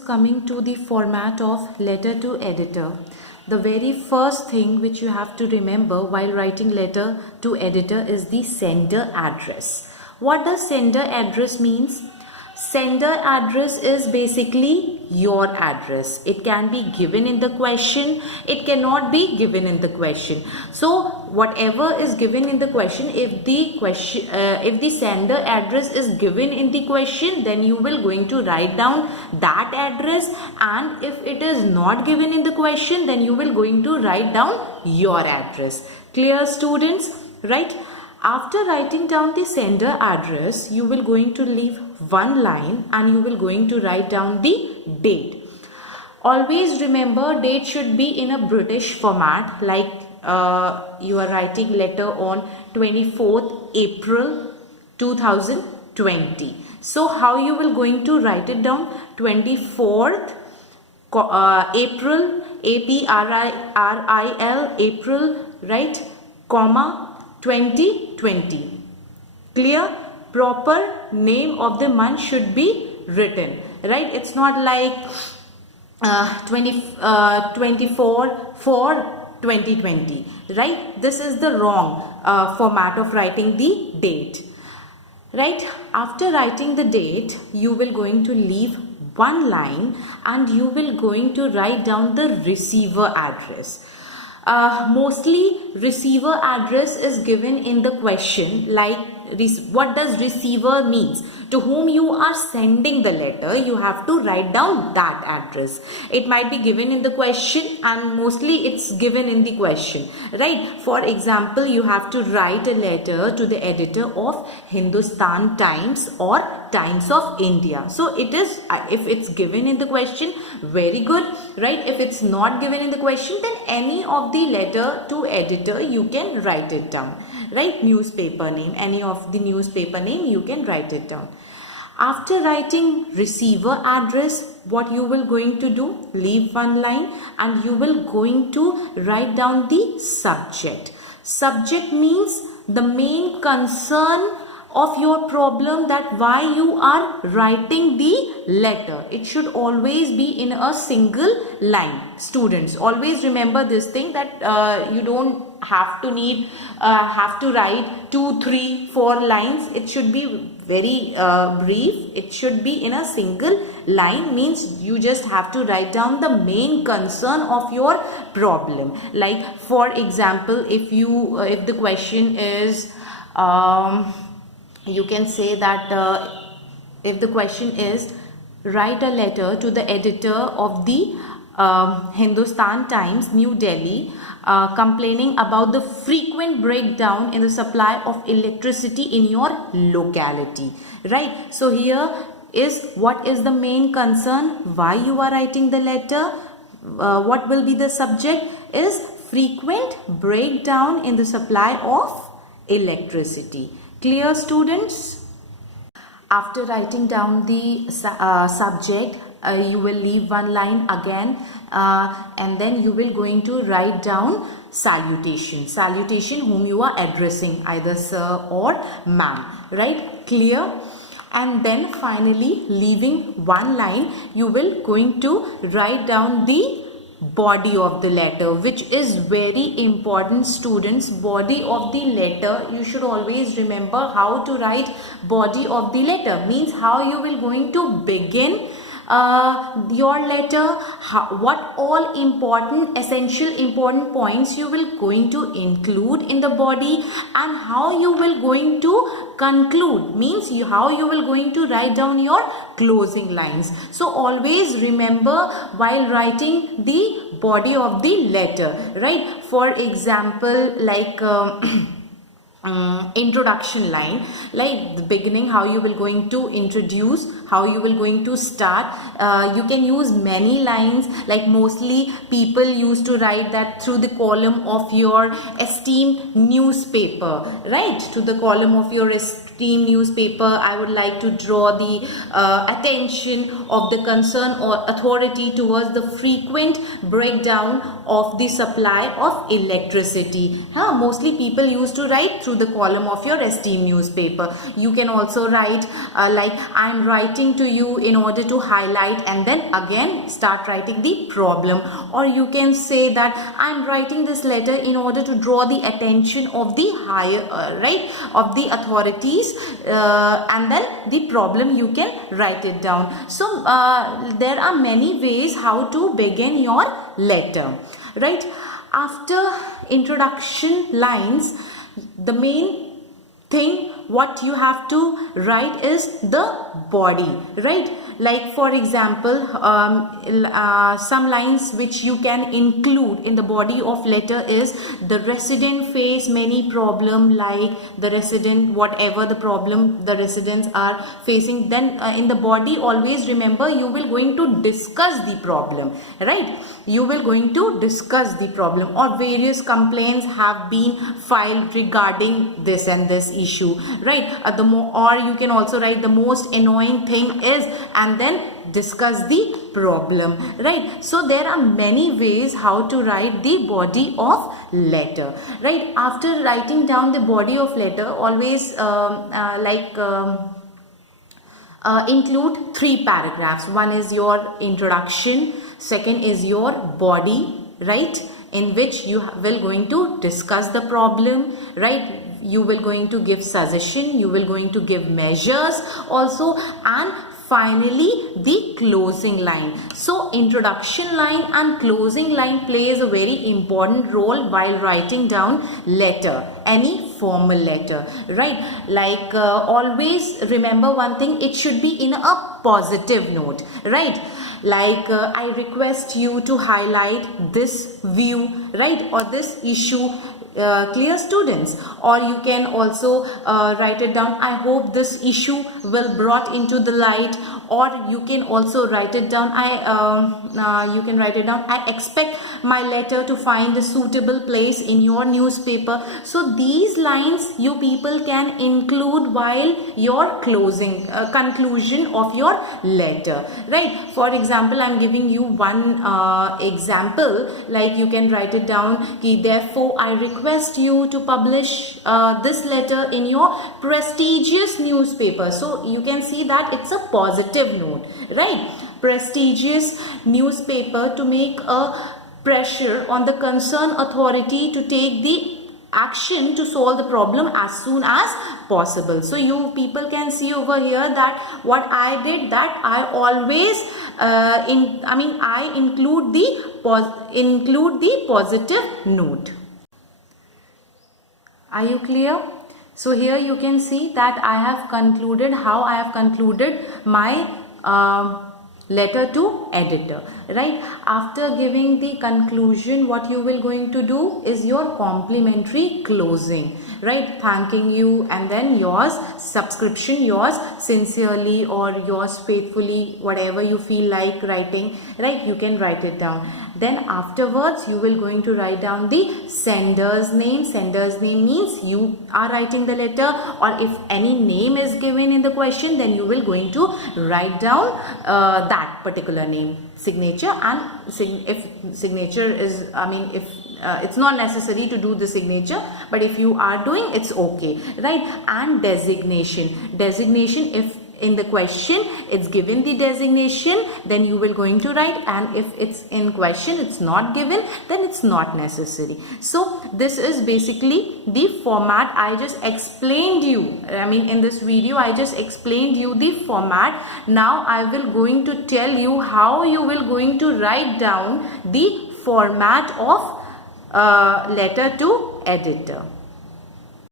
Coming to the format of letter to editor, the very first thing which you have to remember while writing letter to editor is the sender address. What does sender address means? Sender address is basically your address. It can be given in the question, it cannot be given in the question. So whatever is given in the question, if the sender address is given in the question, then you will going to write down that address, and if it is not given in the question, then you will going to write down your address. Clear, students? Right? After writing down the sender address, you will going to leave one line and you will going to write down the date. Always remember, date should be in a British format, like you are writing letter on 24th April 2020. So how you will going to write it down? 24th April, April, April, right? Comma 2020. Clear? Proper name of the month should be written, right? It's not like 24 for 2020, right? This is the wrong format of writing the date, right? After writing the date, you will going to leave one line and you will going to write down the receiver address. Mostly receiver address is given in the question, like what does receiver means? To whom you are sending the letter, you have to write down that address. It might be given in the question, and mostly it's given in the question, right? For example, you have to write a letter to the editor of Hindustan Times or Times of India. So it is, if it's given in the question, very good, right? If it's not given in the question, then any of the letter to editor you can write it down, right? Newspaper name, any of the newspaper name you can write it down. After writing receiver address, what you will going to do? Leave one line and you will going to write down the subject. Subject means the main concern of your problem, that why you are writing the letter. It should always be in a single line. Students, always remember this thing, that you don't have to write 2, 3, 4 lines. It should be very brief. It should be in a single line, means you just have to write down the main concern of your problem. Like for example, if the question is you can say that if the question is, write a letter to the editor of the Hindustan Times, New Delhi, complaining about the frequent breakdown in the supply of electricity in your locality, right? So here is what is the main concern, why you are writing the letter, what will be the subject is frequent breakdown in the supply of electricity. Clear, students? After writing down the subject, you will leave one line again, and then you will going to write down salutation. Salutation, whom you are addressing, either sir or ma'am, right? Clear? And then finally, leaving one line, you will going to write down the body of the letter, which is very important, students. Body of the letter, you should always remember how to write body of the letter, means how you will going to begin your letter, what all essential important points you will going to include in the body, and how you will going to conclude, means how you will going to write down your closing lines. So always remember while writing the body of the letter, right? For example, like introduction line, like the beginning, how you will going to introduce, how you will going to start. You can use many lines, like mostly people used to write that through the column of your esteemed newspaper, right? To the column of your esteemed newspaper, I would like to draw the attention of the concern or authority towards the frequent breakdown of the supply of electricity. Mostly people used to write through through the column of your esteemed newspaper. You can also write like, I'm writing to you in order to highlight, and then again start writing the problem. Or you can say that I'm writing this letter in order to draw the attention of the higher of the authorities, and then the problem you can write it down. So there are many ways how to begin your letter, right? After introduction lines, the main thing what you have to write is the body, right? Like for example, some lines which you can include in the body of letter is, the resident face many problem, like the resident, whatever the problem the residents are facing. Then in the body, always remember, you will going to discuss the problem, right? You will going to discuss the problem, or various complaints have been filed regarding this and this issue, right? Or you can also write, the most annoying thing is, and then discuss the problem, right? So there are many ways how to write the body of letter, right? After writing down the body of letter, always include 3 paragraphs. One is your introduction, second is your body, right, in which you will going to discuss the problem, right? You will going to give suggestion, you will going to give measures also, and finally the closing line. So introduction line and closing line plays a very important role while writing down letter, any formal letter, right? Like always remember one thing, it should be in a positive note, right? Like I request you to highlight this view, right, or this issue, clear students. Or you can also write it down, I hope this issue will brought into the light. Or you can also write it down, you can write it down, I expect my letter to find a suitable place in your newspaper. So these lines you people can include while your closing conclusion of your letter, right? For example, I'm giving you one example, like you can write it down, therefore I request you to publish this letter in your prestigious newspaper. So you can see that it's a positive note, right? Prestigious newspaper, to make a pressure on the concerned authority to take the action to solve the problem as soon as possible. So you people can see over here that what I did, that I always I include the positive note. Are you clear? So here you can see that I have concluded how I have concluded my letter to editor, right? After giving the conclusion, what you will going to do is your complimentary closing, right? Thanking you, and then yours subscription, yours sincerely or yours faithfully, whatever you feel like writing, right? You can write it down. Then afterwards you will going to write down the sender's name. Sender's name means you are writing the letter, or if any name is given in the question, then you will going to write down that particular name, signature, and if signature is, if it's not necessary to do the signature, but if you are doing, it's okay, right? And designation, if in the question it's given the designation, then you will going to write, and if it's in question it's not given, then it's not necessary. So this is basically the format. I just explained you, in this video I just explained you the format. Now I will going to tell you how you will going to write down the format of letter to editor.